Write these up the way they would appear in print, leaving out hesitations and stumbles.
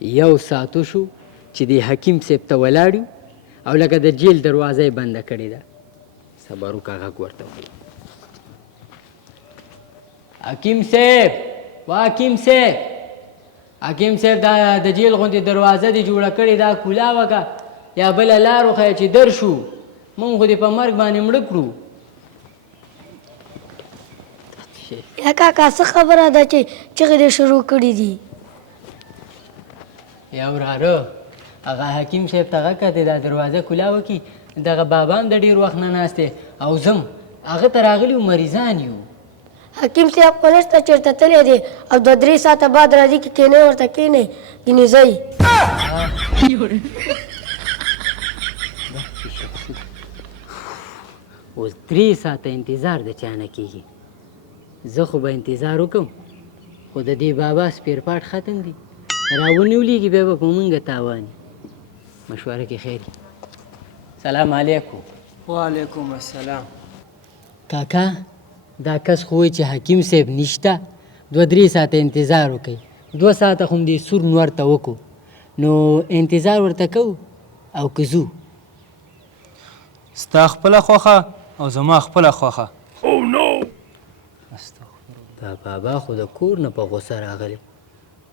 یو ساعت وشو چې د حکیم صاحب ته ولاړ یو او لکه د جیل دروازه یې بنده کړې ده. صبر وکړه غږ ورته وکړو. حکیم صاحب، حکیم صاحب، حکیم صاحب دا د جیل غوندې دروازه دې جوړه کړې ده، کولا وکړه یا بله لار وښیه چې در شو. مونږ خو دې په مرګ باندې مړه کړو. یا کاکا څه خبره ده چې چغې دې شروع کړي دي؟ یا وراره هغه حکیم صاحب ته غږ کړی دا دروازه کولا وکړي. دغه بابا هم د ډېر وخت نه ناست دی او زم هغه ته راغلي یو مریضان یو. حکیم صاحب کالج ته چېرته تللی دی او 2-3 ساعته بعد راځي که کښېنئ ورته کښېنئ ګینې ځئ. اوس 3 ساعته انتظار د چا نه کېږي. زه خو به انتظار وکړم خو د دې بابا سپیر پاټ ختم دي، راونیولېږي بیا به په مونږ تاوان. مشوره کې خیر. سلام علیکم. وعلیکم السلام. کاکا دا کس خو وایي چې حکیم صاحب نشته، 2-3 ساعته انتظار وکړئ. 2 ساعته خو دې سور نور ته وکړو نو انتظار ورته کوو او که ځو. ستا خپله خوښه او زما خپله خوښه. دا بابا خو د کور نه په غوسه راغلی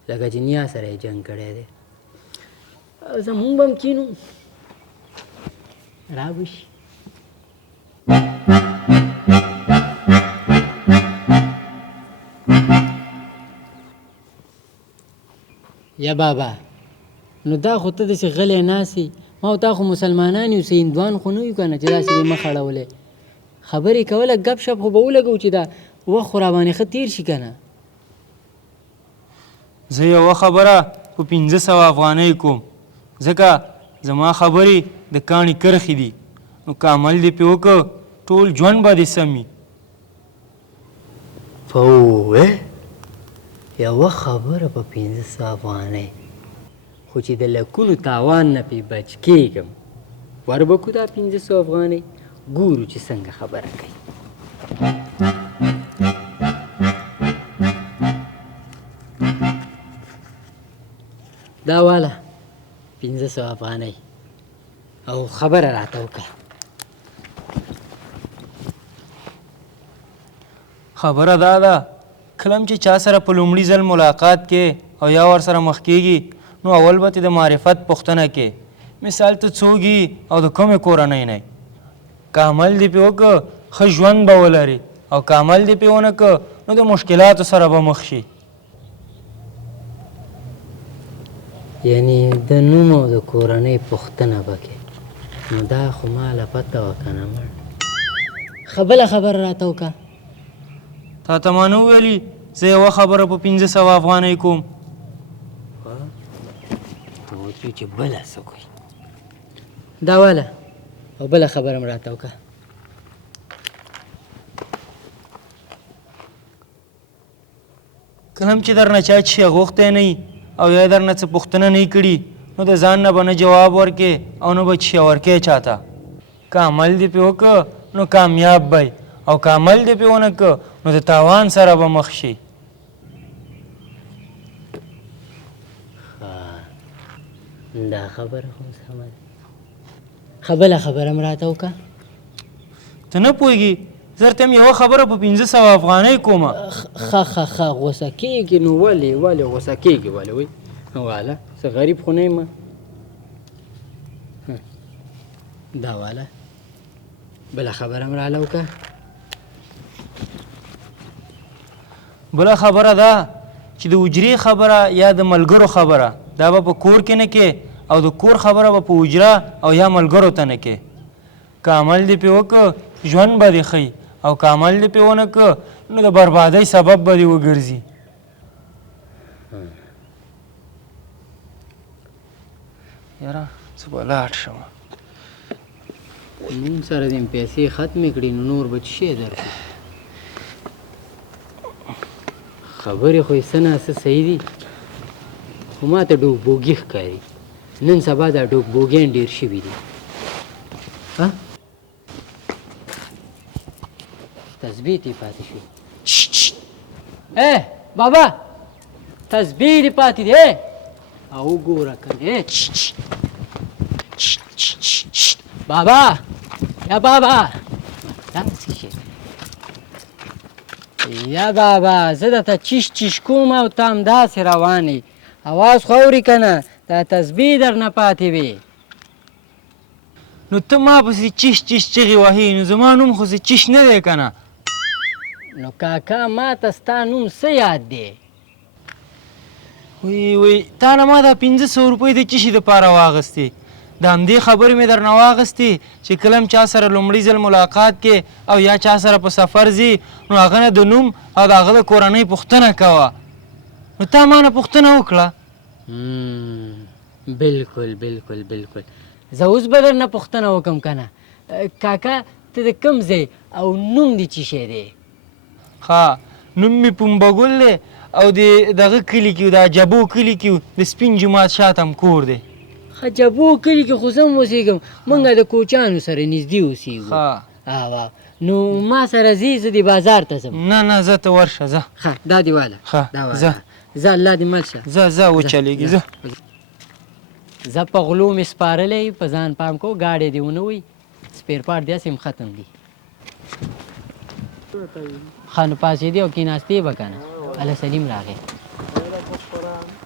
لکه چې نیا سره یې جنګ کړی دی. زمونږ به هم کینو راوشي. یا بابا نو دا خو ته داسې غلی ناستې، ما او تا خو مسلمانان یو، څه هندوان خو نه یو که نه چې داسې دې مخ اړولی. خبرې کوله ګپ شپ خو به ولګو چې دا وخت خو راباندې ښه تېر شي که نه. زه یوه خبره په 500 افغانۍ کوم ځکه زما خبرې د کاڼي کرښې دي، نو که عمل دې پې وکړه ټول ژوند به دې سم وي. فوه یوه خبره په 500 افغانۍ خو چې د لکونو تاوان نه پې بچ کېږم. ور به کړو دا 500 افغانۍ ګورو چې څنګه خبره کوي. دا واله 500 افغانۍ او خبره راته وکړه. خبره دا ده کله چې چا سره په لومړي ځل ملاقات کې او یا ور سره مخ کېږي نو اول به د معرفت پوښتنه کې مثال ته څوک یې او د کومې کورنۍ نه یې. که عمل دې پې وکړه ښه ژوند به ولري او که عمل دې پې ونه کړه نو د مشکلاتو سره به مخ شي. یعنې د نوم او د کورنۍ پوښتنه به کې. نو دا خو ماله پته وه که نه مړ. ښه بله خبره راته وکړه. تا ته ما نه وویلي زه یوه خبره په 500 افغانۍ کوم. ته وترې چې بله څه کوي. دا واله او بله خبره م راته وکړه. کله هم چې در نه چا چې غوښتی نه وي او یا در نه څه پوښتنه نه کړي نو د ځان نه به نه جواب ورکې او نه به چې ورکې چاته. که عمل دې پې وکړه نو کامیاب به او که عمل دې پې ونه کړه نو د تاوان سره به مخ شي. دا خبره خو سمه ده. ښه بله خبره م راته وکړه. ته نه پوهېږي زه درته یم یوه خبره په 500 افغانۍ کومه. ښه غوسه کېږي نو ولې غوسه کېږي ولې وایي واله څه غریب خو نه یم. دا واله بله خبره م راله وکړه. بله خبره ده چې د حجرې خبره یا د ملګرو خبره دا به په کور کې نه کې او د کور خبره به په حجره او یا ملګرو ته نه کې. که عمل دې پې وکړه ژوند به دې ښه او که عمل دې پې ونه کړه نو د بربادۍ سبب به دې وګرځي. یاره زه به لاړ شم. نون سره دې پیسې ختمې کړي نو نور به څه شی درکړي. خبرې خو یې څه نه څه صحیح دي خو ما ته ډوکبوږي ښکاري. نن سبا دا ډوکبوږیان ډېر شوي دي. تسبیح دې پاتې شوي. بابا تسبیح دې پاتې دی. او ګوره کنه بابا یا بابا دا څه شي یا بابا زه درته چیش چیش کوم او ته همداسې روانې اواز خو اورې که نه دا تسبیح در نه پاتې وي نو ته ما پسې چیش چیش چغې وهې نو زما نوم خو زه چیش نه دی که نه نو کاکا ما ته ستا نوم څه یاد دی وی تا نه ما دا 500 روپۍ د چیشي دپاره واخیستې د همدې خبرې مې درنه واخیستې چې کله هم چا سره لومړي ځل ملاقات کې او یا چا سره په سفر ځي نو هغه نه د نوم او د هغه د کورنۍ پوښتنه کوه نو تا ما نه پوښتنه وکړه بلکل بلکل بلکل زه اوس به درنه پوښتنه وکړم که نه کاکا ته د کوم ځای او نوم دې څه شی دی ها نوم مې پومبګل دی او د دغه کلي کې د جبو کلي کې د سپین جومات شاته هم کور دی ښه جبو کلي کې خو زه هم اوسېږم موږ د کوچیانو سره نږدې اوسېږو ها نو ما سره ځې زه د بازار ته ځم نه نه زه ته ورشه ځه ښه دا دې واله ځه زه الله دې مل شه ځه وچلېږي ځه زه په غلو مې سپارلی په ځان پام کو ګاډی دې ونه وي سپیر پارټ داسې هم ختم دي ښه نو پاڅېدې او کېناستې به که نه الله سلیم راغی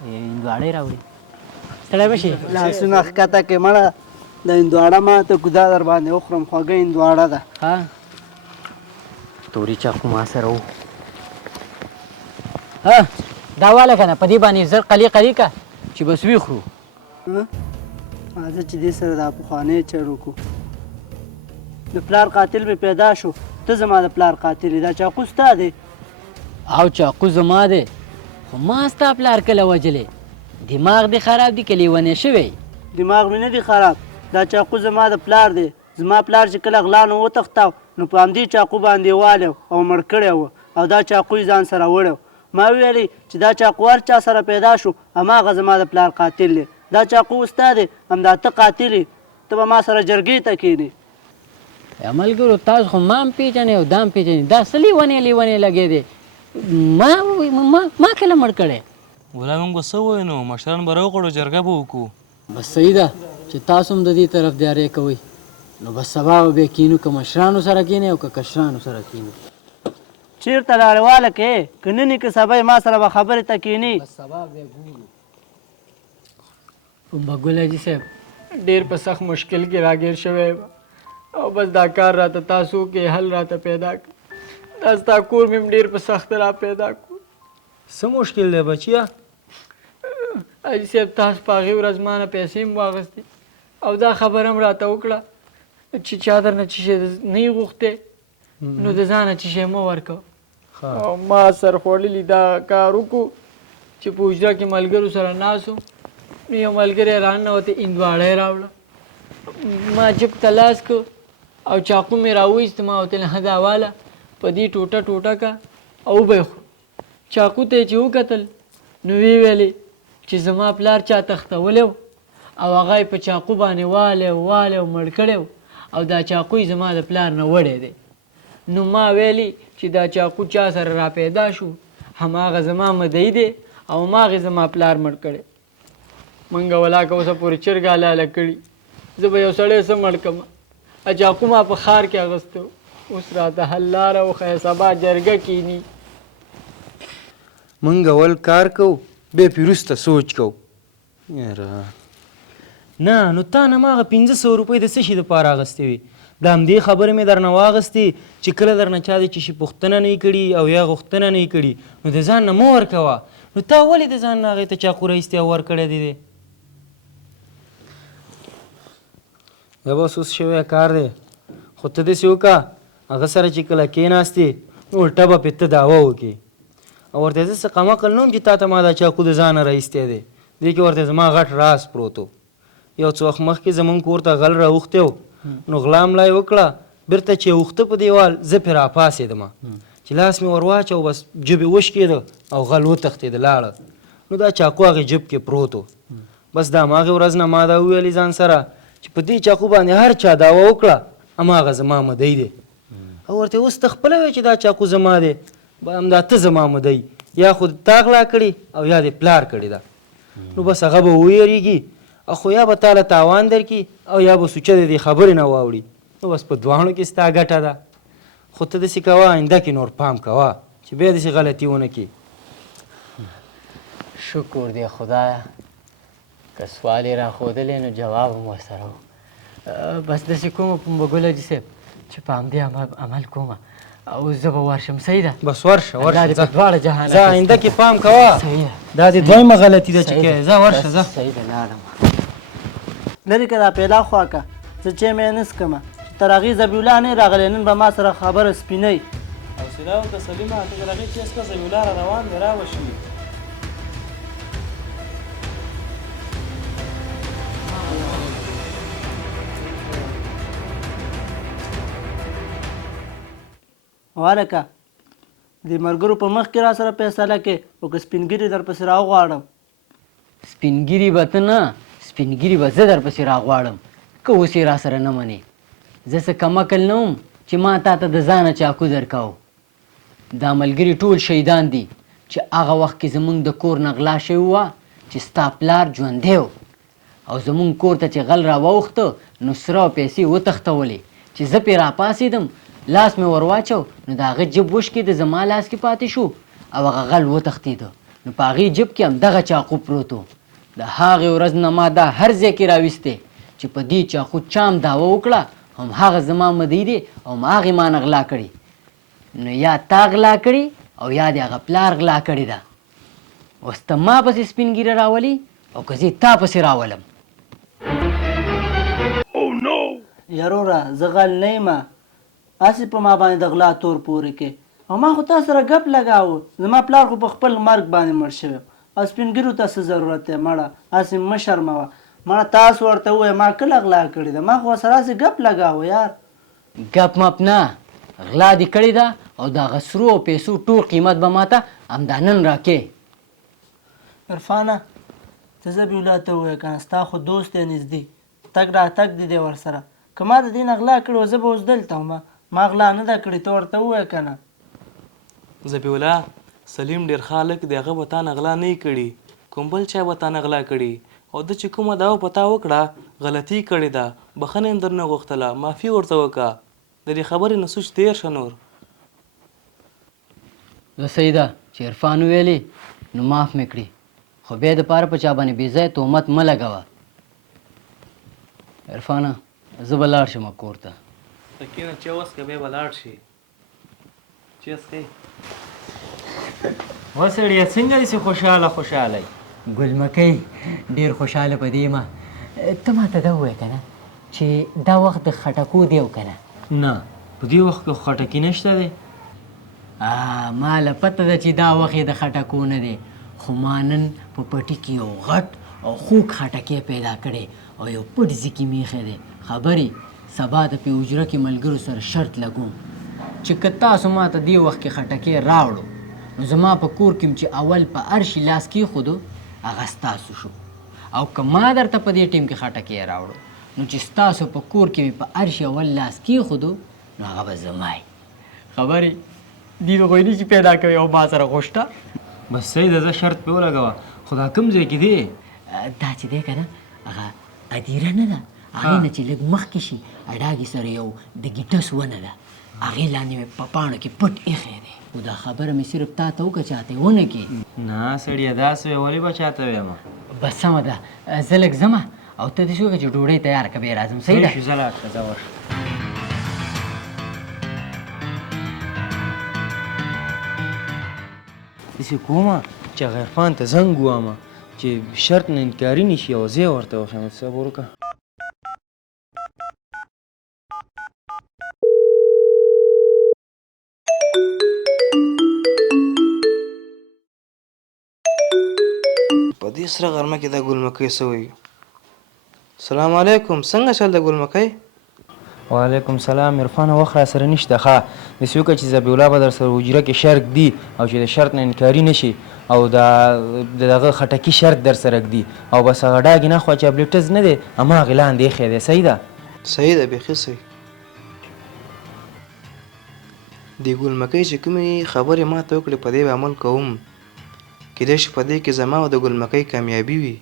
هندواڼې راوړې ستړی به شي لاسونه ښکته کړې مړه د هندواړه ما ته ګودا در باندې وخورم خوږه هندواړه ده ها توري چاقو ما سره و ها دا واله که نه په دې باندې زر قلي قلي که چې بس ویخورو راځه چې دې سره دا پخوانی چر وکړو د پلار قاتل مې پیدا شو ته زما د پلار قاتل یې دا چاقو ستا دی او چاقو زما دی خو ما ستا پلار کله وجلی دماغ دې خراب دی که لیونی شوی دماغ مې نه دی خراب دا چاقو زما د پلار دی زما پلار چې کله غلا نه وتښتاو نو په همدې چاقو باندې والو او مړ کړی و او دا چاقو یې ځان سره وړی ما ویلې چې دا چاقو هر چا سره پیدا شو هماغه زما د پلار قاتل دی دا چاقو ستا دی همدا ته قاتل یې ته به ما سره جرګې ته کښېنې ملګرو تاسو خو ما هم پېژنئ او دا هم پېژنئ دا څه لیونی لیونی لګی دی ما کله مړ کړی ولا موږ به څه ووایو نو مشران به راوغواړو جرګه به وکړو بس صحیح ده چې تاسو هم د دې طرفداري کوئ نو بس سبا به بیا کینو که مشرانو سره کینئ او که کشرانو سره کینو چېرته لارېواله کې که نن که سبا ما سره به خبرې ته کښېنې بس سبا بیا ګورو بګوله جي صاحب ډېر په سخت مشکل کې راګیر شوی او بس دا کار راته تاسو کې حل راته پیدا کړ دا ستا کور مې هم ډېر په سخت را پیدا کړو څه مشکل دی بچیا حاجي صاحب تاسو په هغې ورځ ما نه پیسې هم واخیستې او دا خبره هم راته وکړه چې چا درنه څه شی نه یې غوښتی نو د ځانه څه شی مه ورکوه او ما سر خوړلي دا کار وکړو چې په حجره کې ملګرو سره ناست وم نو یو ملګری راننوتی هندواڼه یې راوړه ما جب ته لاس کو او چاقو مې راوایست ما ورته نه دا واله په دې ټوټه ټوټه که او وبه یې خورو چاقو ته یې چې وکتل نو ویې ویلې چې زما پلار چا تختولی و او هغه یې په چاقو باندې والی او مړ کړی او دا چاقو یې زما د پلار نه وړی دی نو ما ویلي چې دا چاقو چا سره را پیدا شو هماغه زما مدعي دی او هماغې زما پلار مړ کړی منګه ولاکه اوسه پورې چرګ حلاله کړي زه به یو سړی څه مړ کړمه چاقو ما په ښار کې اخیستی اوس راته حل لاره وښیه سبا جرګه کیني موږ اول کار کوو بیا پې وروسته سوچ کوو یاره نه نو تا نه ما هغه 500 روپۍ د څه شي دپاره اخیستې وي د همدې خبرې مې درنه واخیستې چې کله درنه چا د څه شي پوښتنه نه یې کړي او یا غوښتنه نه یې کړي نو د ځان نه مه ورکوه نو تا ولې د ځان نه هغې ته چاقو راایستې او ورکړی دی یا بس اوس شوی کار دی خو ته داسې وکړه هغه سره چې کله کېناستې نو الټه به پې ته دعوه وکړې او ورته زه څه قمقل نه وم چې تا ته ما دا چاقو د ځانه راایستی دی دې کې ورته زما غټ راز پروت و یو څه وخت مخکې زمونږ کور ته غل راوښتی و نو غلا ملا یې وکړه بېرته چې اوښته په دیوال زه پرې راپاڅېدم چې لاس مې ور واچو بس جب یې وشکېده او غل وتښتېده لاړه نو دا چاقو هغې جب کې پروت و بس د هماغې ورځ نه ما دا وویلې ځان سره چې په دې چاقو باندې هر چا دعوه وکړه هماغه زما مدعي دی او ورته اوس ته خپله وایې چې دا چاقو زما دی همدا ته زما مدعي یا خو تا غلا کړې او یا دې پلار کړې ده نو بس هغه به ویریږي خو یا به تاله تاوان درکړي او یا به سوچه د دې خبرې نه واوړي. نو بس په دواړو کې ستا ګټه ده. خو ته داسې کوه آینده کې نور پام کوه چې بیا داسې غلطي ونه کړي. شکر دی خدایه که سوال یې راښودلی نو جواب هم ورسره و. بس داسې کومه په مګله جي صاحب چې په همدې عمل کومه او زه به ورشم. صحیح ده؟ بس ورشه دا دې په دواړه جهانه ځه آینده کې پام کوه. صحیح دا دې دویمه غلطي ده چې کوې. ځه ورشه ځه. صحیح ده لاړم. لرې که دا پیدا خوا که زه چې مې نه څکمه چې تر هغې ذبیح نه راغلی نن به ما سره خبره سپینۍ. حوصله وکړه سلیمه ته د هغې چیس کړه ذبیح الله را روان دی راوشي. والکه د ملګرو په مخ کې را سره فیصله کې او که سپینګیري درپسې راوغواړم. سپینګیري به ته نه سپینګیري به زه درپسې راغواړم که اوس یې را سره نه منې. زه څه کم عقل نه وم چې ما تا ته د ځانه چاکو درکاو. دا ملګري ټول شهیدان دي چې هغه وخت کې زمونږ د کور نه غلا شوې وه چې ستا پلار ژوندی و او زمونږ کور ته چې غل را واوښته نو سره او پیسې وتښتولې چې زه پرې راپاڅېدم لاس مې ور واچو نو د هغه جب وشکېد زما لاس کې پاتې شو او هغه غل وتښتېده نو په هغې جب کې همدغه چاقو پروت و. د هغې ورځ نه ما دا هر ځای کې راویستی چې په دې چاقو چام دعوه وکړه هم هغه زما مدعي دی او هم هغې ما نه غلا کړي. نو یا تا غلا کړي او یا د هغه پلار غلا کړې ده. اوس ته ما پسې سپین ږیره راولي او که زه تا پسې راولم. یاروره زه غل نه یم هسې په ما باندې د غلا تور پورې کې او ما خو تا سره ګپ لګاوه. زما پلار خو په خپل مرګ باندې مړ شوی او سپینګیرو ته څه ضرورت دی مړه هسې مه شرموه مړه. تاسو ورته ووایه ما کله غلا کړې ده ما خو ورسره هسې ګپ لګاوه یار. ګپ مپ نه غلا دې کړې ده او د هغه سرو او پیسو ټول قیمت به ما ته همدا نن راکې. عرفانه ته ذبیح الله ته ووایه که نه ستا خو دوست دی نږدې تګ راتګ دې دی ورسره. که ما د دې نه غلا کړې وه زه به اوس دلته وم ما غلا نه ده کړې ته ورته ووایه که نه. ذبیح الله سلیم ډېر ښه هلک دی هغه به تا نه غلا نه کړي کوم بل چا به تا نه غلا کړي او ده چې کومه دعوه په تا وکړه غلطي کړې ده بخښنه یې درنه غوښتله معافي ورته وکړه د دې خبرې نه سوچ تېر شه نور. زه صحیح ده چې عرفان وویلې نو معاف مې کړي خو بیا دپاره په چا باندې بې ځایه تهمت مه لګوه. عرفانه زه به لاړ شم کور ته. ته کښېنه چې وڅکه بیا به لاړ شي چې څښې. وسړیه څنګه داسې خوشحاله یې؟ ګل مکۍ ډېر خوشحاله په دې یم. ته ما ته دا ووایه که نه چې دا وخت د خټکو دی او که نه؟ نه په دې وخت کې خو خټکي نشته دی. ما له پته ده چې دا وخت یې د خټکو نه دی خو ما نن په پټي کې یو غټ او خوږ خټکی پیدا کړی او یو پټ ځای کې میښی دی. خبرې سبا د په حجره کې ملګرو سره شرط لګوم چې که تاسو ما ته دې وخت کې خټکی راوړو نو زما په کور کې چې اول په هر شي لاس کېښودو هغه ستاسو شو او که ما درته په دې ټیم کې خټکی راوړو نو چې ستاسو په کور کې مې په هر شي اول لاس کېښودو نو هغه به زما یې. خبرې دې د غوی نشي پیدا کوي او ما سره غوښته. بس صحیح ده زه شرط پې ولګوه خو دا کوم ځای کې دی؟ دا چې دی که نه هغه ادیره نه ده هغې نه چې لږ مخکې شي اډاګې سره یو د ګیټس ونه ده هغې لاندې مې په پاڼو کې پټ ایښی دی خو دا خبره مې صرف تا ته وکړه چاته یې ونه کې. نه سړیه داسې وی ولې به چاته ویم؟ بس سمه ده زه لږ ځمه او ته داسې وکړه چې ډوډۍ تیاره کړه بیا راځم. صحیح ده؟ زه لاړ شه ځه ورشه. داسې کومه چې هغه عرفان ته زنګ ووامه چې شرط نه انکاري نه شي او زه یې ورته وښیم. صبر وکړه. په دې سره غرمه کې دا ګلمکۍ څه وایي؟ سلام علیکم څنګه چل د ګلمکۍ؟ وعلیکم سلام عرفانه وخت را سره نشته ښه داسې وکړه چې ذبیح الله به در سره حجره کې شرط دي او چې د شرط نه انکاري نه شي او د دغه خټکي شرط در سره ږدي او بس هغه ډاګې نه خوا چاپلیټز نه دی هماغې لاندې ایښی دی. صحیح ده؟ صحیح ده بیخي صحیح. دې ګلمکۍ چې کومې خبرې ما ته وکړې په دې به عمل کوم کیدای شي په دې کې زما او د ګلمکۍ کامیابي وي.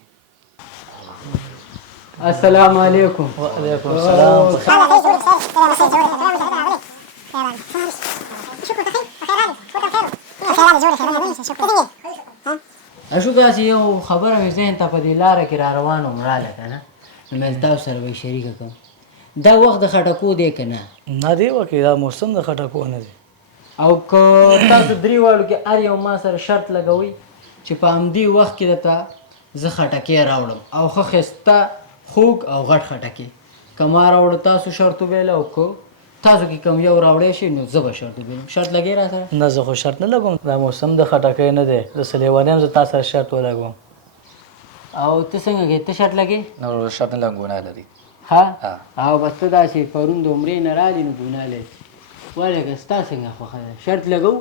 السلام علیکم. وعلیکم السلام. اشو داسې یو خبره مې ذهن ته په دې لاره کې را روان وم راله که نه نو مې تاسو سره به یې شریکه کړم. دا وخت د خټکو دی که نه؟ نه دی وکې دا موسم د خټکو نه دی. او که تاسو درې واړو کې هر یو ما سره شرط لګوئ چې په همدې وخت کې درته زه خټکې راوړم او ښه ښایسته خوږ او غټ خټکې. که ما راوړو تاسو شرط وبیله او که تاسو کې کوم یو راوړی شي نو زه به شرط وبیلم. شرط لګې را سره؟ نه زه خو شرط نه لګوم، دا موسم د خټکۍ نه دی. زه سلیوانی یم، زه تا سره شرط ولګوم. او ته څنګه کې ته شرط لګې؟ نو شرط نه ګناه لري. ها او بس ته داسې پرون د عمرې نه رالې نو ګناه لري. ولې که ستا څنګه خوښه ده شرط لګو؟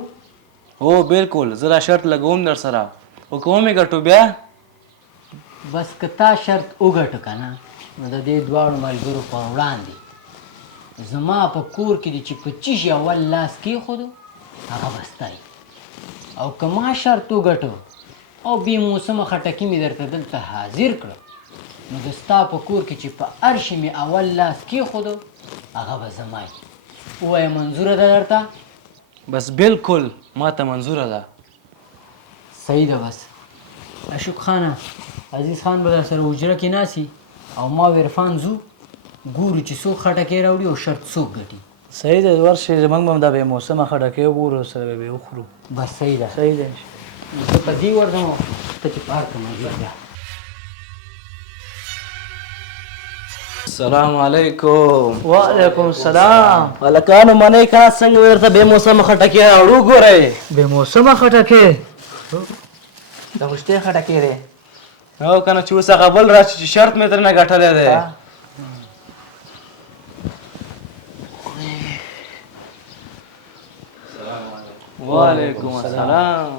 هو بالکل زه دا شرط لګوم در سره. خو که ومې ګټو بیا بس که تا شرط وګټو که نه نو د دې دواړو ملګرو پر وړاندې زما په کور کې دی چې په چیش اول لاس کېښودو هغه به ستا او که ما شرط وګټو او بې موسمه خټکي مې درته دلته حاضر کړه نو د ستا په کور کې چې په هر شي مې اول لاس کېښودو هغه به زما ووایه منظوره ده درته؟ بس بالکل ما ته منظوره ده. صحیح ده. بس اشوک خانه عزیز خان به در سره حجره کې ناسي او ما او عرفان ځو ګورو چې څوک خټکې راوړي او شرط څوک ګټي. صحیح دی ورشئ زموږ به هم دا بې موسمه خټکۍ وګورو سره به یې وخورو. بس صحیح ده. صحیح دی. زه په دې ورځم او ته چې پارک ته موجود بیا. السلام علیکم. وعلیکم السلام. هلکانو منئ که څنګه ورته بې موسمه خټکې راوړو ګورئ. بې موسمه خټکۍ د غوښتې خټکې دی. او که نه چې اوس هغه بل راشي چې شرط مې ترې نه ګټلی دی. وعلیکم السلام.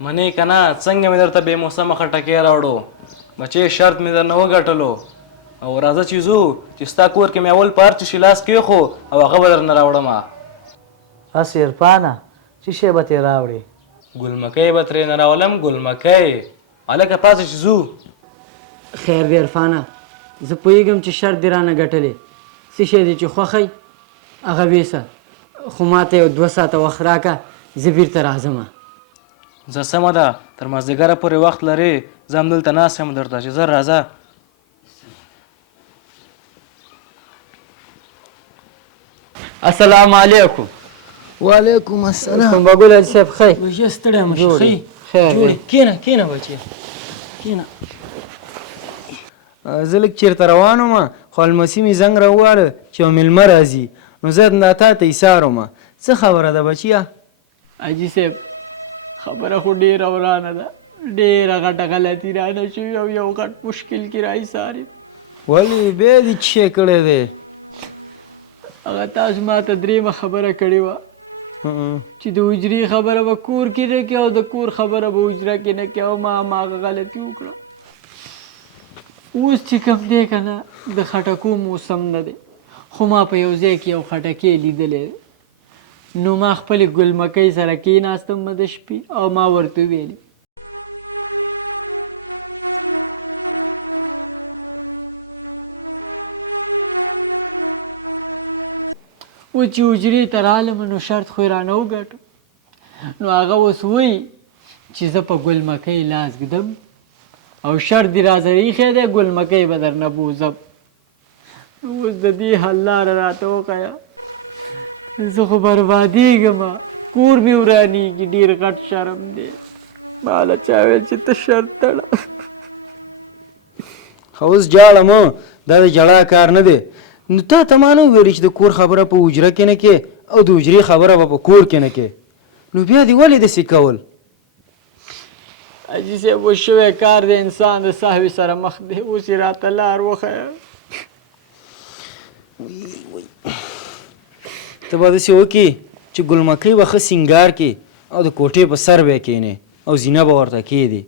منې که نه څنګه مې درته بې موسمه خټکې راوړو بچې شرط مې درنه وګټلو او راځه چې ځو چې ستا کور کې مې اول په هر څه شي لاس کېښو او هغه به درنه راوړمه. هسې عرفانه څه شی به ترې راوړې؟ ګلمکۍ به ترې نه راولم. ګلمکۍ هلکه پاڅه چې ځو. خیر دی عرفانه زه پوهېږم چې شرط دې رانه ګټلی څه شی دی چې خوښی هغه ویسه خو ما ته یو 2 ساعته وخت راکړه زه بېرته راځمه. زه سمه ده تر مازدیګره پورې وخت لرې زه همدلته ناست یم درته چې زر راځه. السلام علیکم. وعلیکم السلام. کوم بګل حاجي صاحب ښه یې؟ وجه ستړی یم ښه خیر جوړې دی. کېنه کېنه بچې کېنه. زه لږ چېرته روان وم خو المسي مې زنګ راوواړه چې یو مېلمه راځي نو زه دا تا ته ایسار وم. څه خبره ده بچیه؟ حاجي صاحب خبره خو ډېره ورانه ده ډېره غټه غلطي رانه شوې او یو غټ مشکل کې را ایسار یم. ولې بیا دې څه شی کړی دی؟ هغه تاسو ما ته درېیمه خبره کړې وه چې د حجرې خبره به کور کې نه کې او د کور خبره به حجره کې نه کې او ما هماغه غلطي وکړه. اوس چې کوم دی که نه د خټکو موسم نه دی خو ما په یو ځای کې یو خټکی لیدلی دی نو ما خپلې ګلمکۍ سره کېناستم د شپې او ما ورته وویلې و چې حجرې ته رالم نو شرط خو یې رانه وګټو نو هغه اوس وایي چې زه په ګلمکۍ لاس ږدم او شرط دې راسره ایښی دی ګلمکۍ به درنه بوځم. نو اوس د دې حل لاره راته وښیه. زه خو بربادېږم کور مې ورانېږي ډېر غټ شرم دی. ماله چا ویل چې ته شرط تړه. خو اوس جاړه مه دا د جړا کار نه دی. نو تا ته ما نه وویلې چې د کور خبره په حجره کې نه کې او د حجرې خبره به په کور کې نه کې نو بیا دې ولې داسې کول؟ حاجي صاحب اوس شوی کار د انسان د سهوې سره مخ دی اوس یې راته لار وښیه. ته به داسې وکړې چې ګلمکۍ به ښه سینګار کې او د کوټې په سر به یې کښېنې او زینه به ورته کښېږدي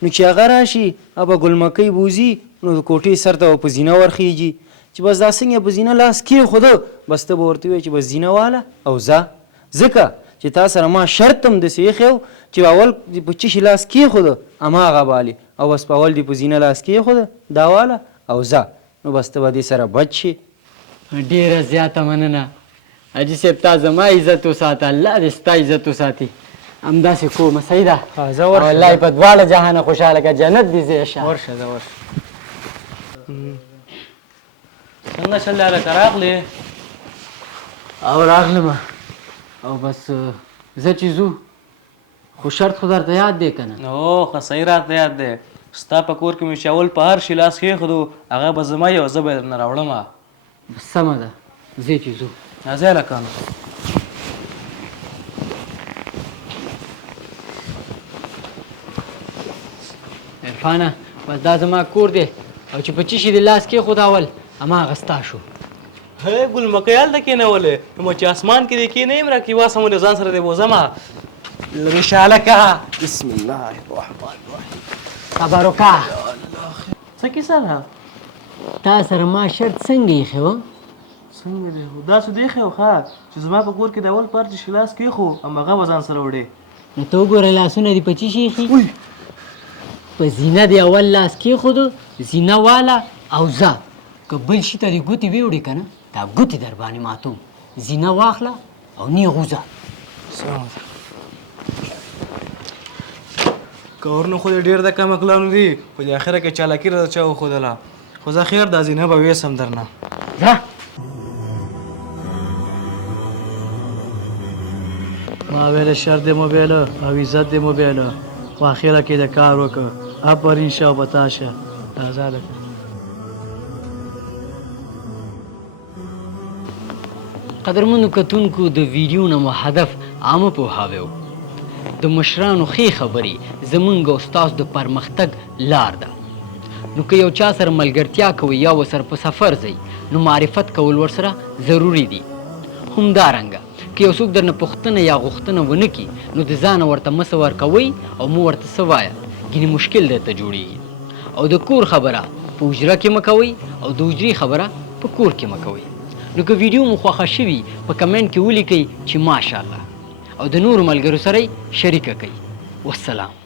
نو چې هغه راشي او به ګلمکۍ بوځي نو د کوټې سر ته به په زینه ورخیږي چې بس دا څنګه په زینه لاس کېښوده بس ته به ورته ووایې چې بس زینه واله او ځه ځکه چې تا سره ما شرط هم داسې ایښی و چې اول دې په چشي لاس کېښوده هماغه بالي او بس په اول دې په زینه لاس کېښوده دا واله او ځه نو بس ته به دې سره بچ شي. ډېره زیاته مننه حاجي صاحب، تا زما عزت وساته، الله دې ستا عزت وساتي. همداسې کومه صحیح ده. زه ورشه والله په دواړه جهانه خوشحاله که جنت دې ځای شه. ورشه زه ورشه. څنګه چل دی هلکه راغلې؟ او راغلمه او بس زه چې ځو خو شرط خو درته یاد دی که نه؟ او ښه صحیح راته یاد دی. ستا په کور کې مې چې اول په هر شي لاس کېښودو هغه به زما یو زه به یې درنه راوړمه. سمه ده ځې چې ځو. راځئ هلکانو. عرفانه بس دا زما کور دی او چې په چی شي د لاس کېښود اول هماغه ستا شو. هی ګل مکۍ هلته کېنولې نو چې اسمان کې دې کېنیم را کې واسمولې ځان سره دې بوځمه. لږ شه هلکه. بسم الله الرحمن الرحیم. صبر وکړه. څه کیسه ده؟ تا سره ما شرط څنګه ایښی و؟ څنګه دی خو داسې دی ښه ښه چې زما په کور کې د اول پر چې لاس کېښو هماغه به ځان سره وړې. نو ته وګوره لاسونه دې په چی شي ایښي؟ په زینه دې اول لاس کېښودو، زینه واله او ځه. که بل شي ته دې ګوتې ویوړې که نه دا ګوتې در باندې ماتوم. زینه واخله او نیغ وځه. کورونه خو دې ډېر د کم عقلانو دي په دې اخره کې چالاکي راته چا وښودله. خو زه خیر دا زینه به ویسم درنه. ځه. ما ویله شر دې مو ویله او عزت دې مو ویله خو اخره کې د کار وکړه. آفرین شه او پتا شه. راځه هلکه. قدرمنو کتونکو د ویډیو نه مو هدف عامه پوهاوی و. د مشرانو ښې خبرې زمونږ او ستاسو د پرمختګ لار ده. نو که یو چا سره ملګرتیا کوئ یا ورسره په سفر ځئ نو معرفت کول ورسره ضروري دي. همدارنګه که یو څوک درنه پوښتنه یا غوښتنه ونه کړي نو د ځانه ورته مه څه ورکوئ او مو ورته څه وایه، ګینې مشکل درته جوړیږي. او د کور خبره په حجره کې مه کوئ او د حجرې خبره په کور کې مه کوئ. نو که ویډیو مو خوښه شوي په کمنټ کې ولیکئ چې ماشاءالله او د نورو ملګرو سره یې شریکه کړئ. والسلام.